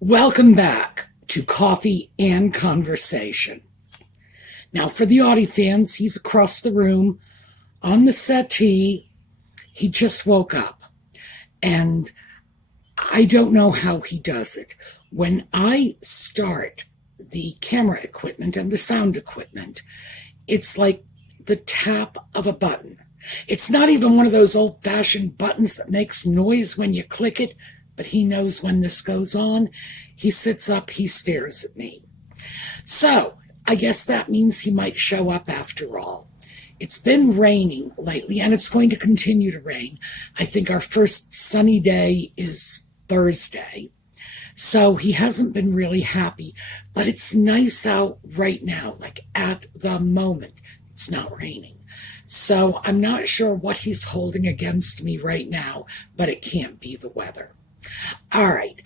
Welcome back to Coffee and Conversation. Now, for the Audie fans, he's across the room on the settee. He just woke up, and I don't know how he does it. When I start the camera equipment and the sound equipment, it's like the tap of a button. It's not even one of those old-fashioned buttons that makes noise when you click it, but he knows when this goes on. He sits up, he stares at me. So, I guess that means he might show up after all. It's been raining lately, and it's going to continue to rain. I think our first sunny day is Thursday. So he hasn't been really happy, but it's nice out right now, like at the moment. It's not raining. So I'm not sure what he's holding against me right now, but it can't be the weather. All right,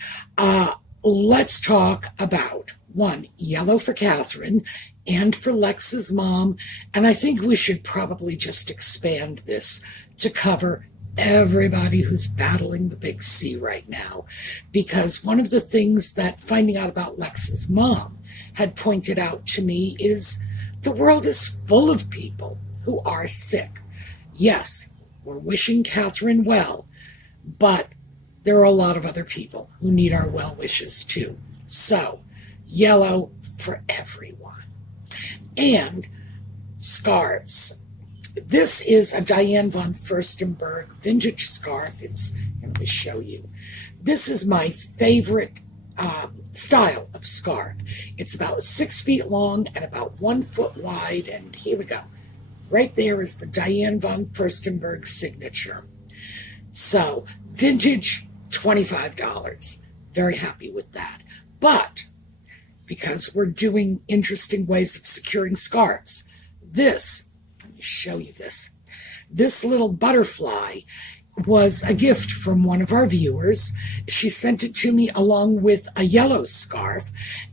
let's talk about one, yellow for Catherine and for Lex's mom, and I think we should probably just expand this to cover everybody who's battling the big C right now, because one of the things that finding out about Lex's mom had pointed out to me is the world is full of people who are sick. Yes, we're wishing Catherine well, but there are a lot of other people who need our well wishes too. So, yellow for everyone. And scarves. This is a Diane von Furstenberg vintage scarf. Let me show you. This is my favorite style of scarf. It's about 6 feet long and about 1 foot wide. And here we go. Right there is the Diane von Furstenberg signature. So, vintage, $25. Very happy with that. But because we're doing interesting ways of securing scarves, let me show you this. This little butterfly was a gift from one of our viewers. She sent it to me along with a yellow scarf.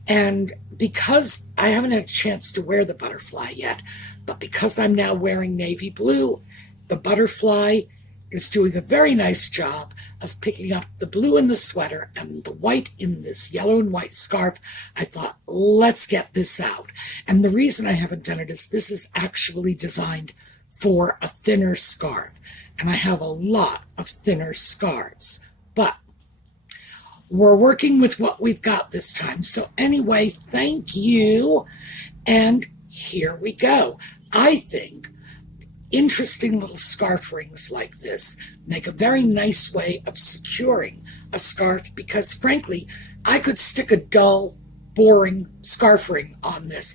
And because I haven't had a chance to wear the butterfly yet, but because I'm now wearing navy blue, the butterfly is doing a very nice job of picking up the blue in the sweater and the white in this yellow and white scarf. I thought, let's get this out. And the reason I haven't done it is this is actually designed for a thinner scarf. And I have a lot of thinner scarves. But we're working with what we've got this time. So anyway, thank you. And here we go. I think interesting little scarf rings like this make a very nice way of securing a scarf because, frankly, I could stick a dull, boring scarf ring on this.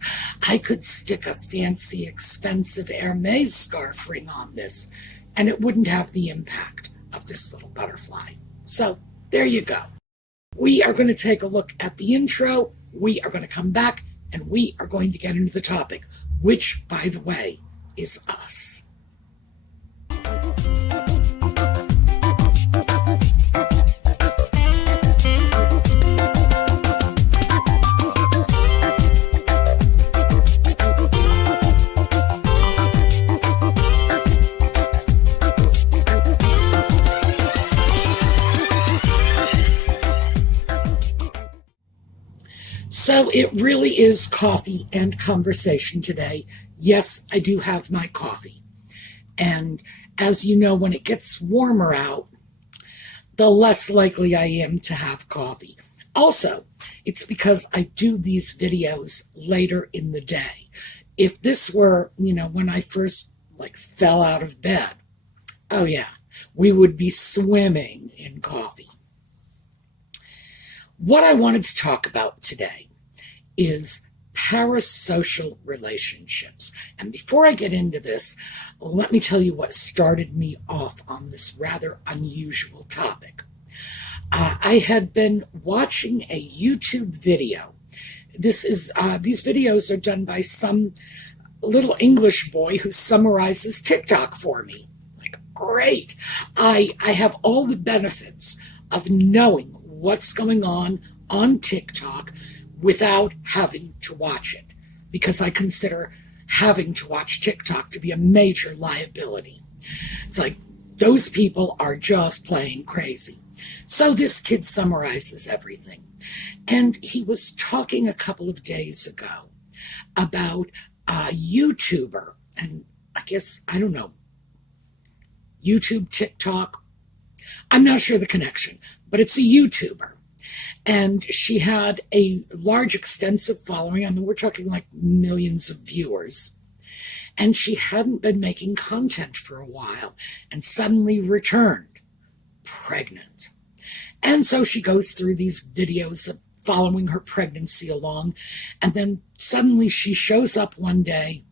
I could stick a fancy, expensive Hermes scarf ring on this, and it wouldn't have the impact of this little butterfly. So, there you go. We are going to take a look at the intro. We are going to come back, and we are going to get into the topic, which, by the way, is us. So it really is coffee and conversation today. Yes, I do have my coffee. And as you know, when it gets warmer out, the less likely I am to have coffee. Also, it's because I do these videos later in the day. If this were, when I first fell out of bed, oh yeah, we would be swimming in coffee. What I wanted to talk about today is parasocial relationships. And before I get into this, let me tell you what started me off on this rather unusual topic. I had been watching a YouTube video. These videos are done by some little English boy who summarizes TikTok for me. Great. I have all the benefits of knowing what's going on TikTok without having to watch it, because I consider having to watch TikTok to be a major liability. It's like those people are just plain crazy. So this kid summarizes everything. And he was talking a couple of days ago about a YouTuber, and I guess, I don't know, YouTube, TikTok, I'm not sure the connection, but it's a YouTuber. And she had a large, extensive following. I mean, we're talking like millions of viewers. And she hadn't been making content for a while and suddenly returned pregnant. And so she goes through these videos of following her pregnancy along. And then suddenly she shows up one day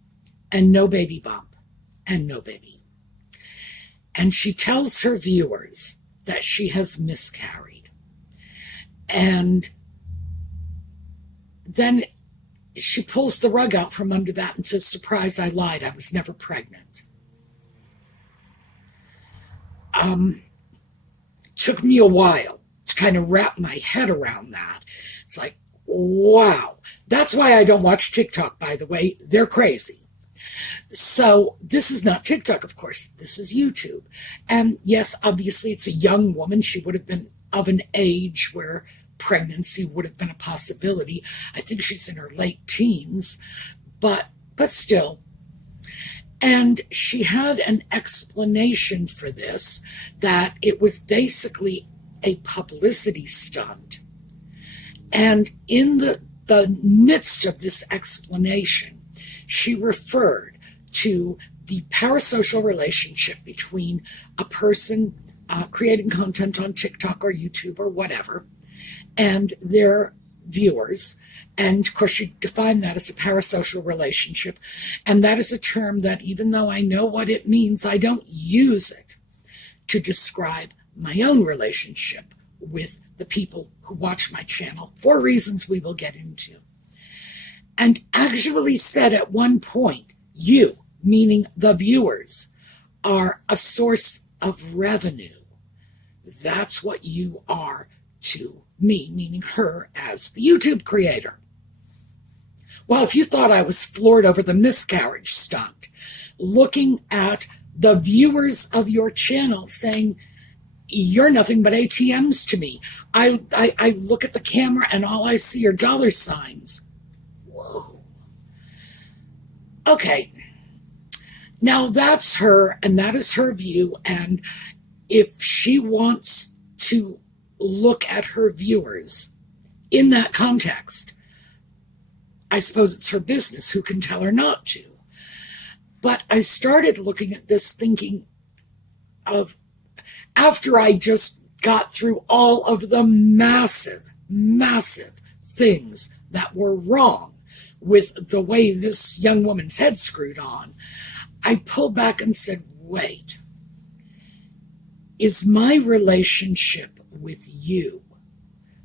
and no baby bump and no baby. And she tells her viewers that she has miscarried. And then she pulls the rug out from under that and says, surprise, I lied. I was never pregnant. Took me a while to kind of wrap my head around that. It's like, wow. That's why I don't watch TikTok, by the way. They're crazy. So this is not TikTok, of course. This is YouTube. And yes, obviously it's a young woman. She would have been of an age where pregnancy would have been a possibility. I think she's in her late teens, but still. And she had an explanation for this, that it was basically a publicity stunt. And in the midst of this explanation, she referred to the parasocial relationship between a person creating content on TikTok or YouTube or whatever, and their viewers. And of course, she defined that as a parasocial relationship. And that is a term that, even though I know what it means, I don't use it to describe my own relationship with the people who watch my channel for reasons we will get into. And actually said at one point, you, meaning the viewers, are a source of revenue. That's what you are to me, meaning her as the YouTube creator. Well, if you thought I was floored over the miscarriage stunt, looking at the viewers of your channel saying, you're nothing but ATMs to me. I look at the camera and all I see are dollar signs. Whoa. Okay. Now that's her, and that is her view. And if she wants to look at her viewers in that context, I suppose it's her business. Who can tell her not to? But I started looking at this thinking of, after I just got through all of the massive things that were wrong with the way this young woman's head screwed on, I pulled back and said, wait, is my relationship with you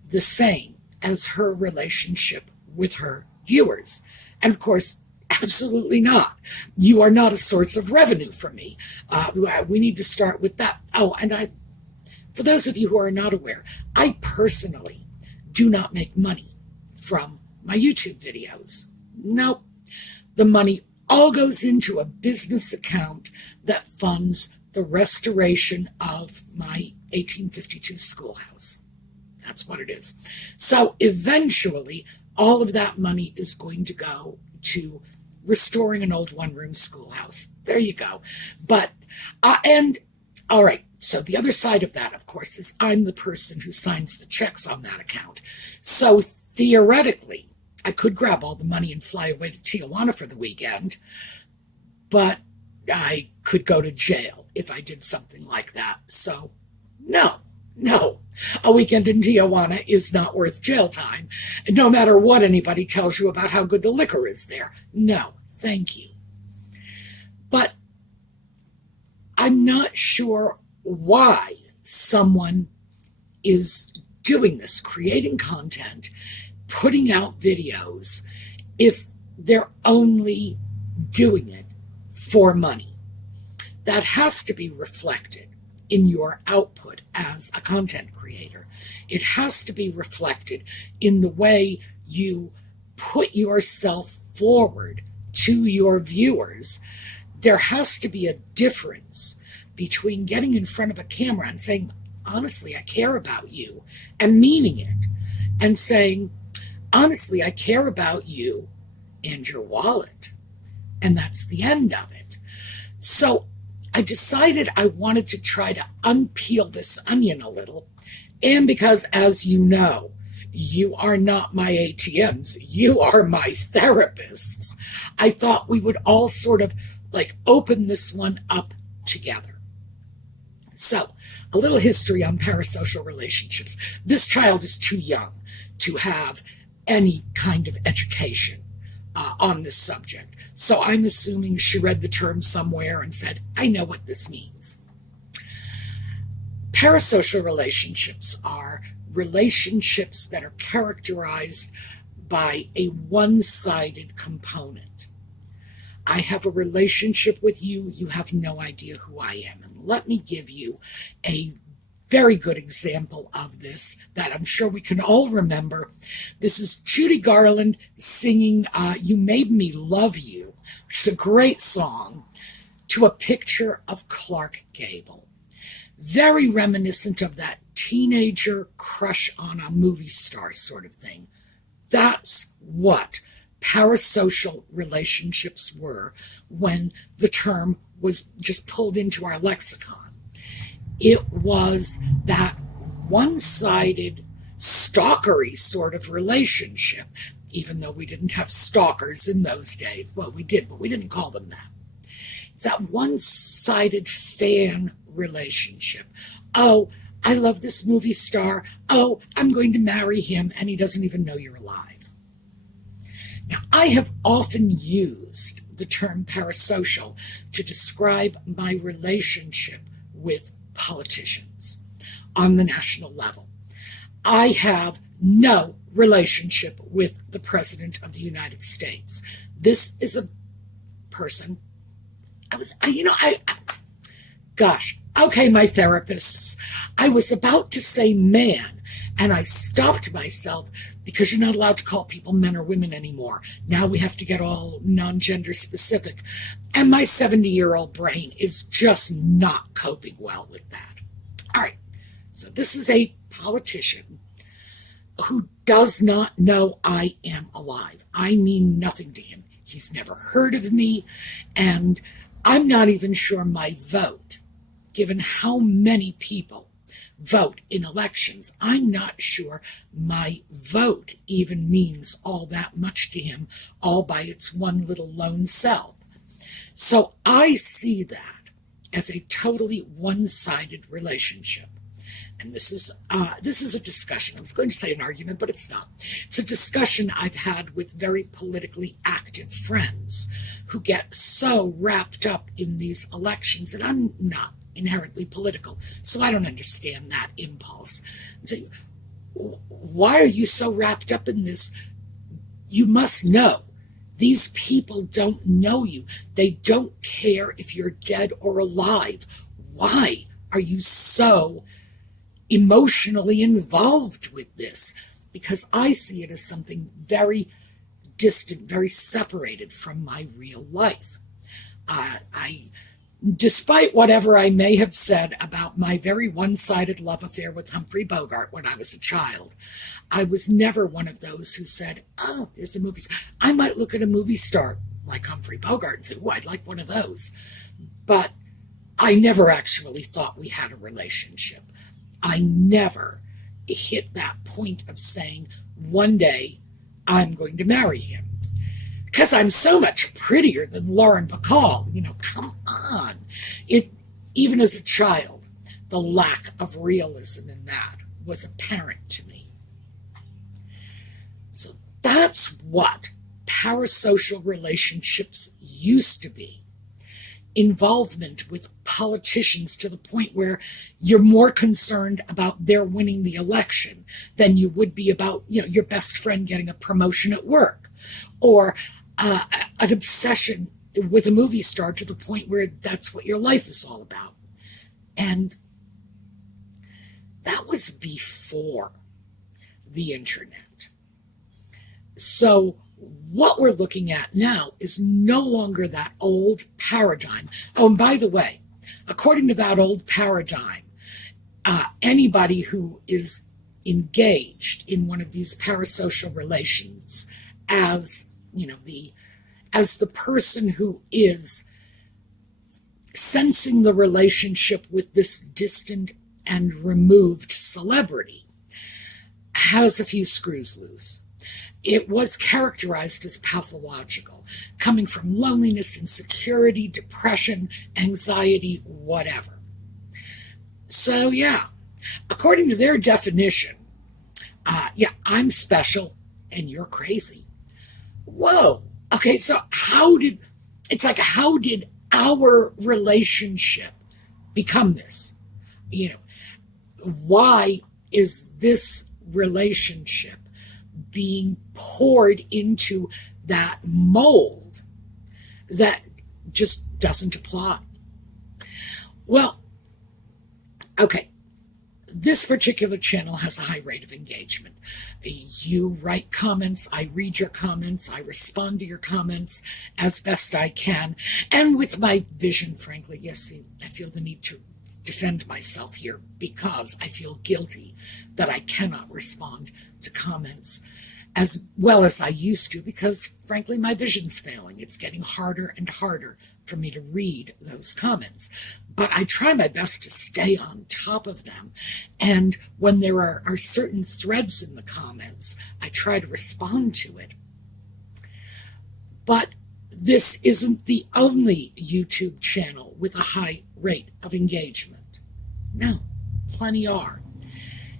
the same as her relationship with her viewers? And of course, absolutely not. You are not a source of revenue for me. We need to start with that. Oh, and for those of you who are not aware, I personally do not make money from my YouTube videos. Nope. The money all goes into a business account that funds the restoration of my 1852 schoolhouse. That's what it is. So eventually, all of that money is going to go to restoring an old one-room schoolhouse. There you go. But, and, all right, so the other side of that, of course, is I'm the person who signs the checks on that account. So theoretically, I could grab all the money and fly away to Tijuana for the weekend, but I could go to jail if I did something like that. So, no. A weekend in Tijuana is not worth jail time, no matter what anybody tells you about how good the liquor is there. No, thank you. But I'm not sure why someone is doing this, creating content, putting out videos, if they're only doing it for money. That has to be reflected in your output as a content creator. It has to be reflected in the way you put yourself forward to your viewers. There has to be a difference between getting in front of a camera and saying, honestly, I care about you, and meaning it, and saying, honestly, I care about you and your wallet. And that's the end of it. So I decided I wanted to try to unpeel this onion a little. And because, as you know, you are not my ATMs, you are my therapists, I thought we would all sort of like open this one up together. So, a little history on parasocial relationships. This child is too young to have any kind of education on this subject. So I'm assuming she read the term somewhere and said, I know what this means. Parasocial relationships are relationships that are characterized by a one-sided component. I have a relationship with you, you have no idea who I am. And let me give you a very good example of this that I'm sure we can all remember. This is Judy Garland singing You Made Me Love You, which is a great song, to a picture of Clark Gable. Very reminiscent of that teenager crush on a movie star sort of thing. That's what parasocial relationships were when the term was just pulled into our lexicon. It was that one-sided, stalkery sort of relationship, even though we didn't have stalkers in those days. Well, we did, but we didn't call them that. It's that one-sided fan relationship. Oh, I love this movie star. Oh, I'm going to marry him, and he doesn't even know you're alive. Now, I have often used the term parasocial to describe my relationship with politicians on the national level. I have no relationship with the President of the United States. This is a person, okay, my therapists, I was about to say man, and I stopped myself because you're not allowed to call people men or women anymore. Now we have to get all non-gender specific. And my 70-year-old brain is just not coping well with that. All right, so this is a politician who does not know I am alive. I mean nothing to him. He's never heard of me, and I'm not even sure my vote, given how many people vote in elections, I'm not sure my vote even means all that much to him, all by its one little lone self. So I see that as a totally one-sided relationship. And this is a discussion. I was going to say an argument, but it's not. It's a discussion I've had with very politically active friends who get so wrapped up in these elections, and I'm not inherently political, so I don't understand that impulse. So, why are you so wrapped up in this? You must know. These people don't know you. They don't care if you're dead or alive. Why are you so emotionally involved with this? Because I see it as something very distant, very separated from my real life. Despite whatever I may have said about my very one-sided love affair with Humphrey Bogart when I was a child, I was never one of those who said, oh, there's a movie star. I might look at a movie star like Humphrey Bogart and say, oh, I'd like one of those. But I never actually thought we had a relationship. I never hit that point of saying, one day I'm going to marry him. Because I'm so much prettier than Lauren Bacall. Come on. Even as a child, the lack of realism in that was apparent to me. So that's what parasocial relationships used to be. Involvement with politicians to the point where you're more concerned about their winning the election than you would be about, your best friend getting a promotion at work, or an obsession with a movie star to the point where that's what your life is all about. And that was before the internet. So what we're looking at now is no longer that old paradigm. Oh, and by the way, according to that old paradigm, Anybody who is engaged in one of these parasocial relations as, as the person who is sensing the relationship with this distant and removed celebrity has a few screws loose. It was characterized as pathological, coming from loneliness, insecurity, depression, anxiety, whatever. So yeah, according to their definition, I'm special and you're crazy. Whoa. Okay, so how did our relationship become this? Why is this relationship being poured into that mold that just doesn't apply? Well, okay, this particular channel has a high rate of engagement. You write comments, I read your comments, I respond to your comments as best I can. And with my vision, frankly, yes, I feel the need to defend myself here because I feel guilty that I cannot respond to comments as well as I used to because, frankly, my vision's failing. It's getting harder and harder for me to read those comments. But I try my best to stay on top of them. And when there are certain threads in the comments, I try to respond to it. But this isn't the only YouTube channel with a high rate of engagement. No, plenty are.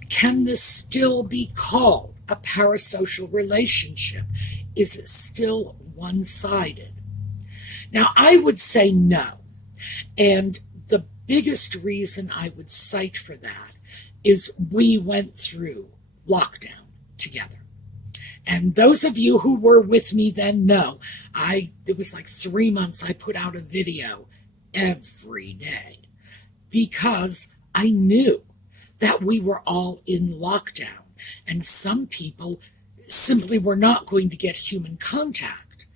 Can this still be called a parasocial relationship? Is it still one-sided? Now, I would say no. And the biggest reason I would cite for that is we went through lockdown together. And those of you who were with me then know, it was like 3 months I put out a video every day because I knew that we were all in lockdown and some people simply were not going to get human contact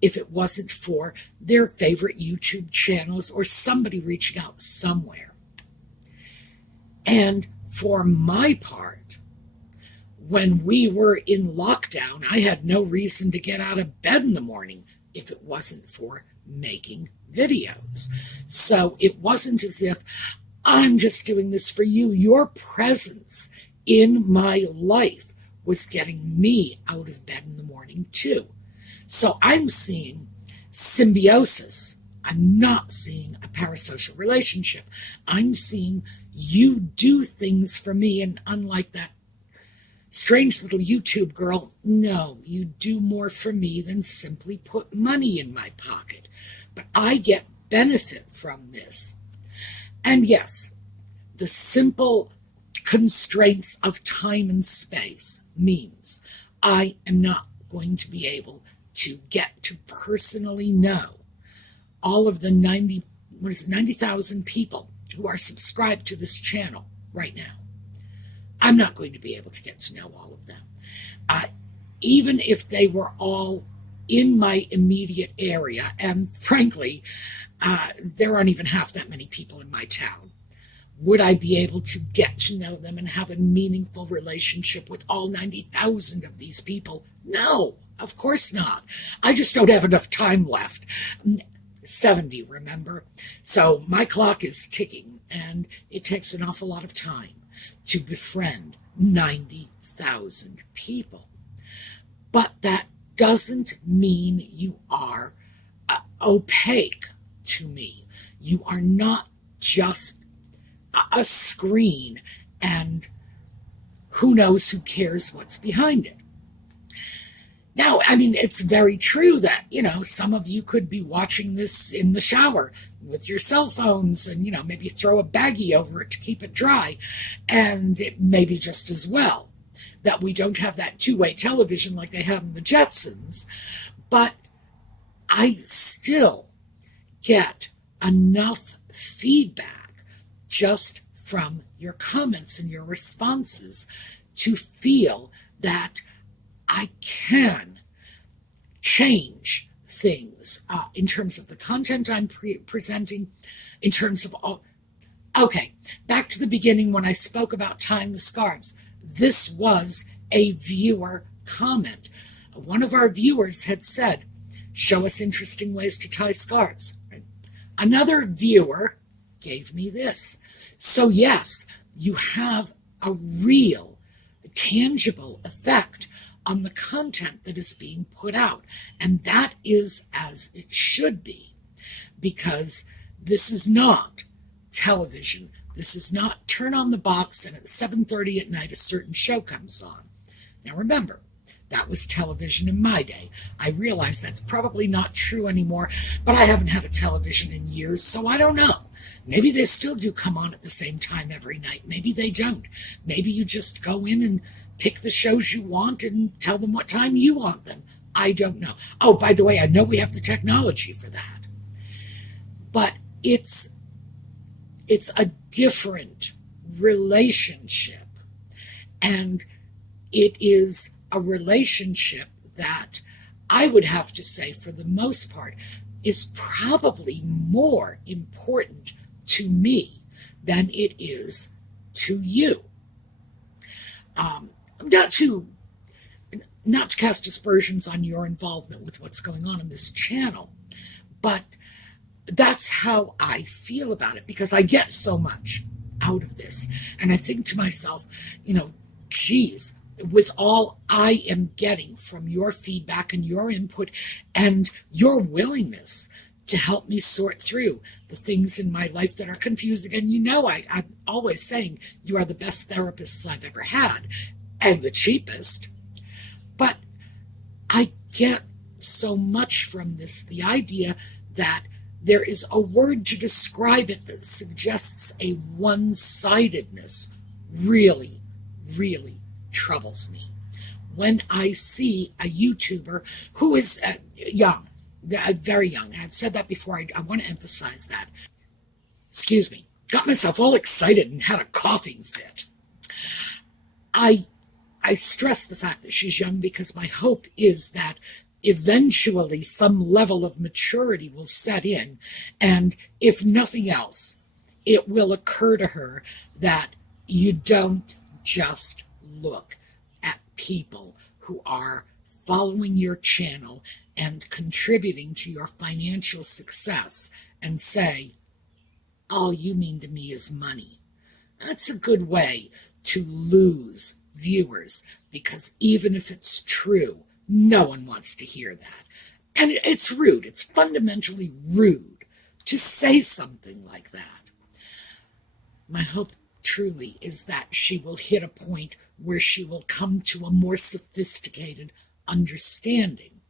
if it wasn't for their favorite YouTube channels or somebody reaching out somewhere. And for my part, when we were in lockdown, I had no reason to get out of bed in the morning if it wasn't for making videos. So it wasn't as if I'm just doing this for you. Your presence in my life was getting me out of bed in the morning too. So I'm seeing symbiosis. I'm not seeing a parasocial relationship. I'm seeing you do things for me, and unlike that strange little YouTube girl, no, you do more for me than simply put money in my pocket. But I get benefit from this. And yes, the simple constraints of time and space means I am not going to be able to get to personally know all of the 90,000 people who are subscribed to this channel right now. I'm not going to be able to get to know all of them. Even if they were all in my immediate area, and frankly, there aren't even half that many people in my town. Would I be able to get to know them and have a meaningful relationship with all 90,000 of these people? No, of course not. I just don't have enough time left. 70, remember? So my clock is ticking, and it takes an awful lot of time to befriend 90,000 people. But that doesn't mean you are opaque to me. You are not just a screen and who knows, who cares what's behind it. Now, I mean, it's very true that, some of you could be watching this in the shower with your cell phones and, maybe throw a baggie over it to keep it dry. And it may be just as well that we don't have that two-way television like they have in the Jetsons. But I still get enough feedback just from your comments and your responses to feel that I can change things in terms of the content I'm presenting, in terms of Okay, back to the beginning when I spoke about tying the scarves. This was a viewer comment. One of our viewers had said, show us interesting ways to tie scarves. Right? Another viewer gave me this. So yes, you have a real, tangible effect on the content that is being put out. And that is as it should be, because this is not television. This is not turn on the box and at 7:30 at night a certain show comes on. Now remember, that was television in my day. I realize that's probably not true anymore, but I haven't had a television in years, so I don't know. Maybe they still do come on at the same time every night. Maybe they don't. Maybe you just go in and pick the shows you want and tell them what time you want them. I don't know. Oh, by the way, I know we have the technology for that. But it's a different relationship. And it is a relationship that I would have to say, for the most part, is probably more important to me than it is to you. Not to cast aspersions on your involvement with what's going on this channel, but that's how I feel about it, because I get so much out of this. And I think to myself, geez, with all I am getting from your feedback and your input and your willingness to help me sort through the things in my life that are confusing. And I'm always saying you are the best therapists I've ever had and the cheapest. But I get so much from this, the idea that there is a word to describe it that suggests a one-sidedness really, really troubles me. When I see a YouTuber who is young, very young, and I've said that before, I want to emphasize that. Excuse me, got myself all excited and had a coughing fit. I stress the fact that she's young because my hope is that eventually some level of maturity will set in, and if nothing else, it will occur to her that you don't just look at people who are following your channel and contributing to your financial success and say, all you mean to me is money. That's a good way to lose viewers, because even if it's true, no one wants to hear that. And it's rude. It's fundamentally rude to say something like that. My hope truly is that she will hit a point where she will come to a more sophisticated understanding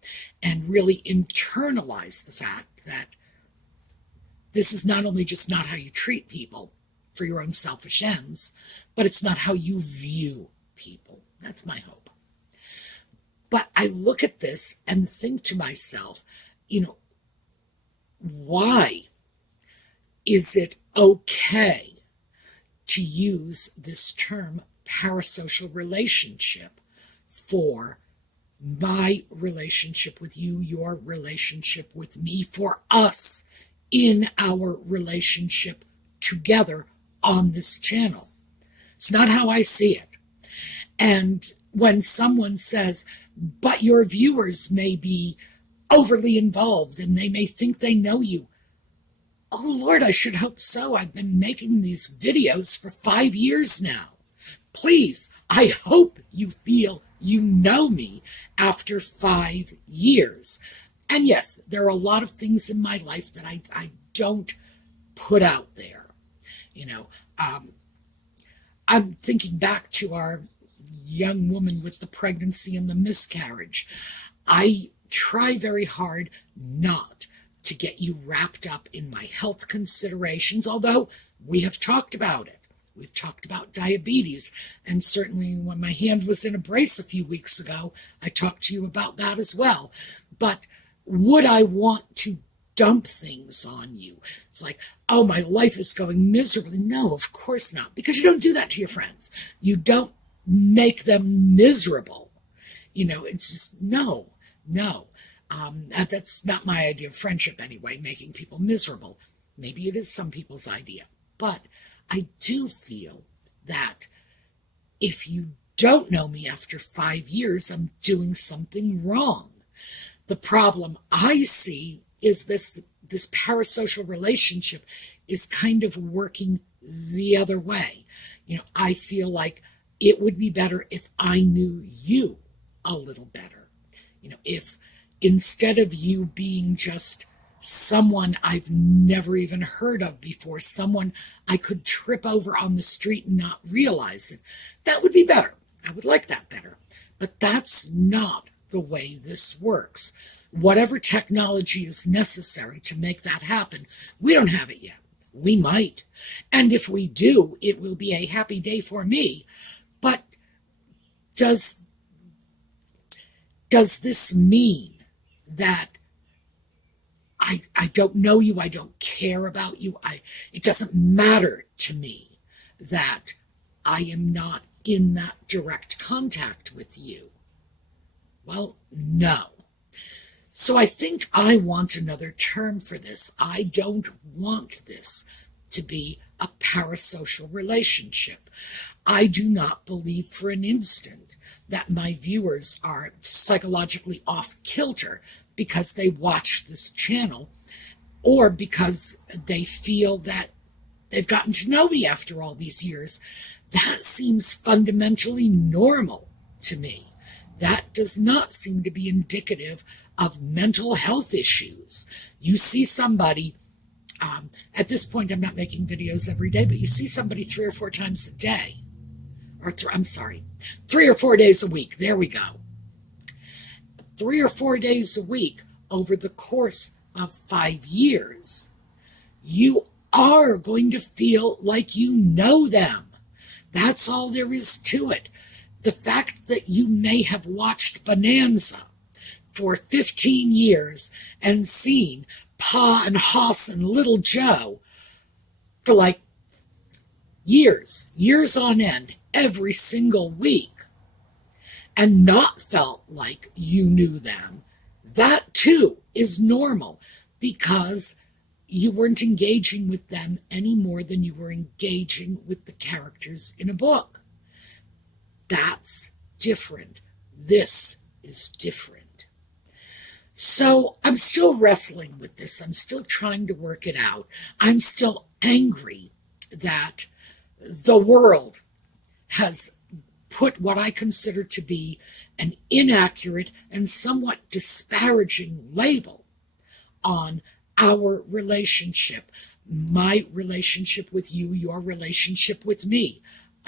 and really internalize the fact that this is not only just not how you treat people for your own selfish ends, but it's not how you view people. That's my hope. But I look at this and think to myself, why is it okay to use this term parasocial relationship for my relationship with you, your relationship with me, for us in our relationship together on this channel? It's not how I see it. And when someone says, but your viewers may be overly involved and they may think they know you. Oh, Lord, I should hope so. I've been making these videos for 5 years now. Please, I hope you feel you know me after 5 years. And yes, there are a lot of things in my life that I don't put out there. I'm thinking back to our young woman with the pregnancy and the miscarriage. I try very hard not to get you wrapped up in my health considerations, although we have talked about it. We've talked about diabetes, and certainly when my hand was in a brace a few weeks ago, I talked to you about that as well. But would I want to dump things on you? It's like, oh, my life is going miserably. No, of course not, because you don't do that to your friends. You don't make them miserable. It's just, no. That's not my idea of friendship anyway, making people miserable. Maybe it is some people's idea, but I do feel that if you don't know me after 5 years, I'm doing something wrong. The problem I see is this parasocial relationship is kind of working the other way. I feel like it would be better if I knew you a little better. If instead of you being just someone I've never even heard of before, someone I could trip over on the street and not realize it, that would be better. I would like that better. But that's not the way this works. Whatever technology is necessary to make that happen, we don't have it yet. We might. And if we do, it will be a happy day for me. But does this mean that I don't know you, I don't care about you, it doesn't matter to me that I am not in that direct contact with you? Well, no. So I think I want another term for this. I don't want this to be a parasocial relationship. I do not believe for an instant that my viewers are psychologically off kilter because they watch this channel or because they feel that they've gotten to know me after all these years. That seems fundamentally normal to me. That does not seem to be indicative of mental health issues. You see somebody, at this point I'm not making videos every day, but you see somebody 3 or 4 times a day. Or 3 or 4 days a week. There we go. 3 or 4 days a week over the course of 5 years. You are going to feel like you know them. That's all there is to it. The fact that you may have watched Bonanza for 15 years and seen Pa and Hoss and Little Joe for like years on end, every single week, and not felt like you knew them, that too is normal because you weren't engaging with them any more than you were engaging with the characters in a book. That's different. This is different. So I'm still wrestling with this. I'm still trying to work it out. I'm still angry that the world has put what I consider to be an inaccurate and somewhat disparaging label on our relationship, my relationship with you, your relationship with me.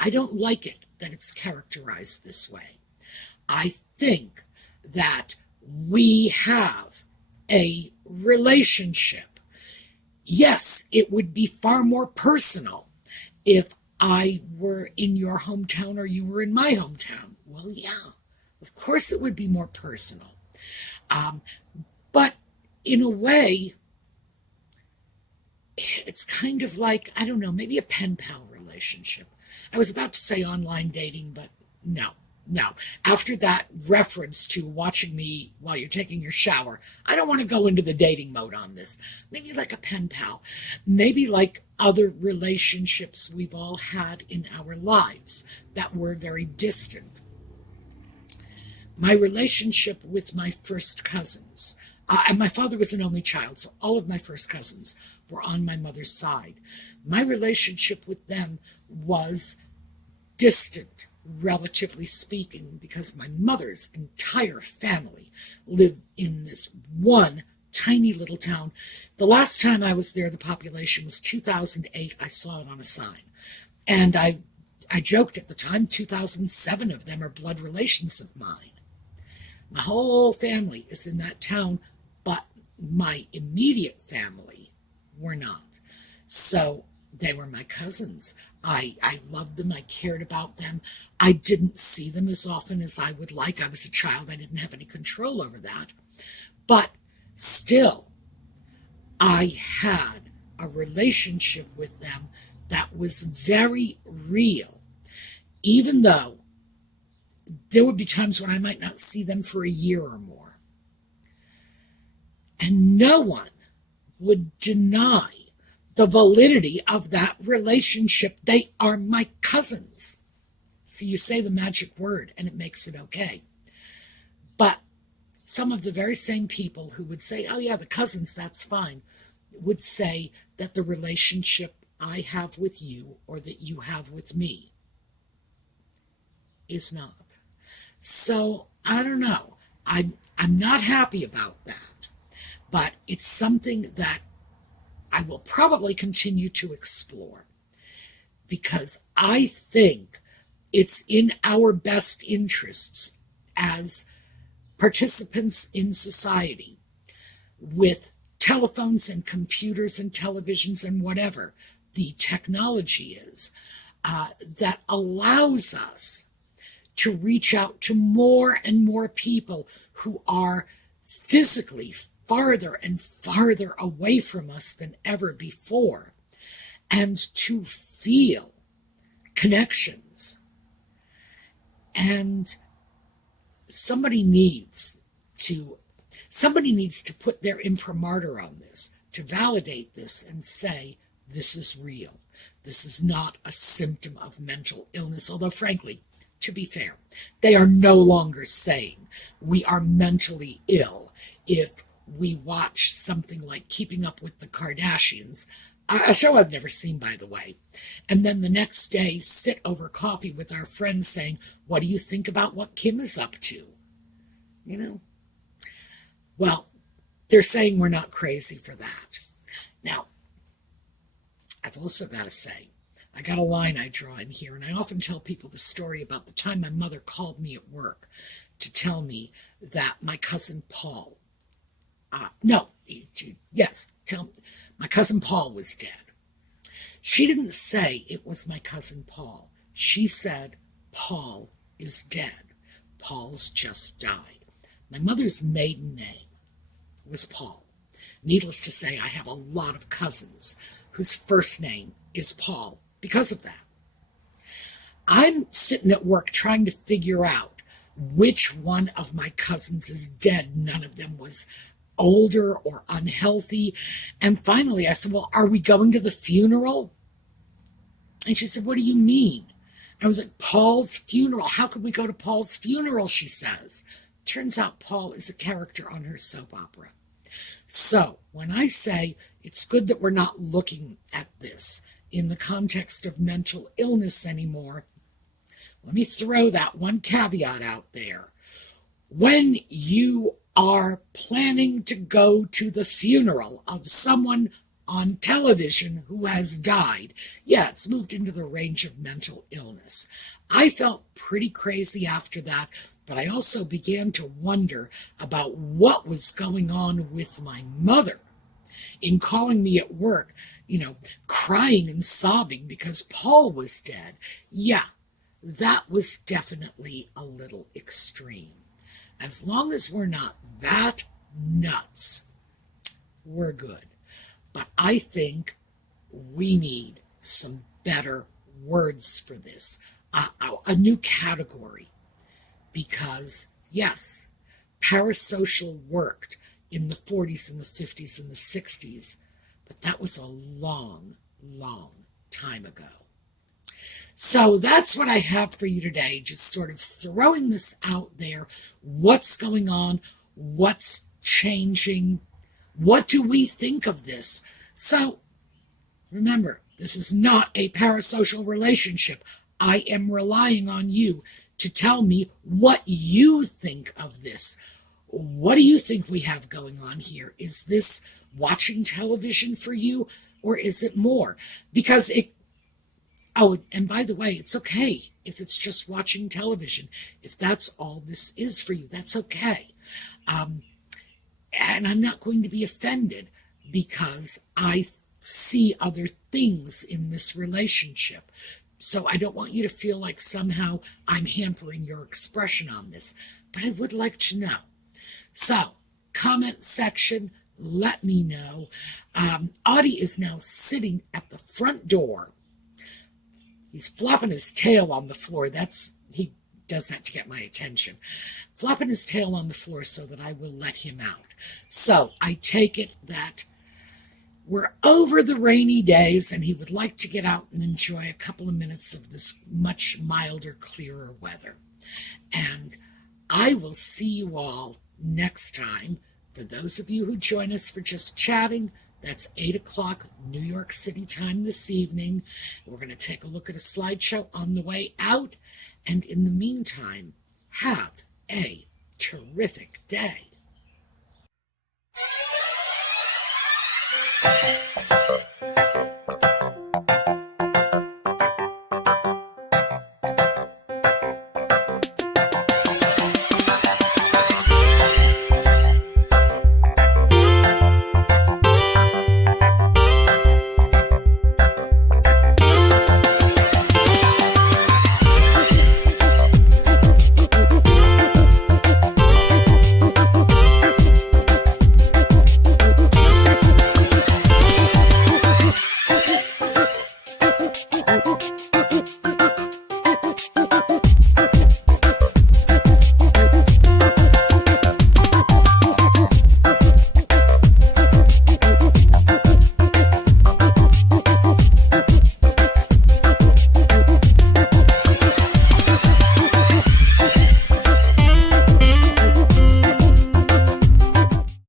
I don't like it that it's characterized this way. I think that we have a relationship. Yes, it would be far more personal if I were in your hometown or you were in my hometown. Well, yeah, of course it would be more personal. But in a way, it's kind of like, I don't know, maybe a pen pal relationship. I was about to say online dating, but no. After that reference to watching me while you're taking your shower, I don't want to go into the dating mode on this. Maybe like a pen pal. Maybe like other relationships we've all had in our lives that were very distant. My relationship with my first cousins, and my father was an only child, so all of my first cousins were on my mother's side. My relationship with them was distant, relatively speaking, because my mother's entire family lived in this one tiny little town. The last time I was there, the population was 2008. I saw it on a sign. And I joked at the time, 2007 of them are blood relations of mine. My whole family is in that town, but my immediate family were not. So they were my cousins. I loved them. I cared about them. I didn't see them as often as I would like. I was a child. I didn't have any control over that. But still, I had a relationship with them that was very real, even though there would be times when I might not see them for a year or more. And no one would deny the validity of that relationship. They are my cousins. So you say the magic word and it makes it okay. But some of the very same people who would say, oh yeah, the cousins, that's fine, would say that the relationship I have with you or that you have with me is not. So I don't know. I'm not happy about that, but it's something that I will probably continue to explore, because I think it's in our best interests as participants in society, with telephones and computers and televisions and whatever the technology is, that allows us to reach out to more and more people who are physically farther and farther away from us than ever before, and to feel connections. And somebody needs to put their imprimatur on this, to validate this and say, this is real. This is not a symptom of mental illness, although frankly, to be fair, they are no longer saying we are mentally ill if we watch something like Keeping Up with the Kardashians, a show I've never seen, by the way, and then the next day sit over coffee with our friends saying, what do you think about what Kim is up to? You know? Well, they're saying we're not crazy for that. Now, I've also got to say, I got a line I draw in here, and I often tell people the story about the time my mother called me at work to tell me that my cousin Paul, my cousin Paul was dead. She didn't say it was my cousin Paul. She said, Paul is dead. Paul's just died. My mother's maiden name was Paul. Needless to say, I have a lot of cousins whose first name is Paul because of that. I'm sitting at work trying to figure out which one of my cousins is dead. None of them was older or unhealthy. And finally I said, well, are we going to the funeral? And she said, what do you mean? I was like, Paul's funeral. How could we go to Paul's funeral, she says. Turns out Paul is a character on her soap opera. So when I say it's good that we're not looking at this in the context of mental illness anymore, let me throw that one caveat out there. When you are planning to go to the funeral of someone on television who has died, yeah, it's moved into the range of mental illness. I felt pretty crazy after that, but I also began to wonder about what was going on with my mother in calling me at work, crying and sobbing because Paul was dead. Yeah, that was definitely a little extreme. As long as we're not that nuts, we're good. But I think we need some better words for this, a new category. Because, yes, Parasocial worked in the 40s and the 50s and the 60s, but that was a long, long time ago. So that's what I have for you today, just sort of throwing this out there. What's going on? What's changing? What do we think of this? So remember, this is not a parasocial relationship. I am relying on you to tell me what you think of this. What do you think we have going on here? Is this watching television for you, or is it more? Because oh, and by the way, it's okay if it's just watching television. If that's all this is for you, that's okay. And I'm not going to be offended because I see other things in this relationship. So I don't want you to feel like somehow I'm hampering your expression on this, but I would like to know. So, comment section, let me know. Audie is now sitting at the front door. He's flopping his tail on the floor. He does that to get my attention. Flopping his tail on the floor so that I will let him out. So I take it that we're over the rainy days and he would like to get out and enjoy a couple of minutes of this much milder, clearer weather. And I will see you all next time. For those of you who join us for just chatting, that's 8 o'clock New York City time this evening. We're going to take a look at a slideshow on the way out. And in the meantime, have a terrific day.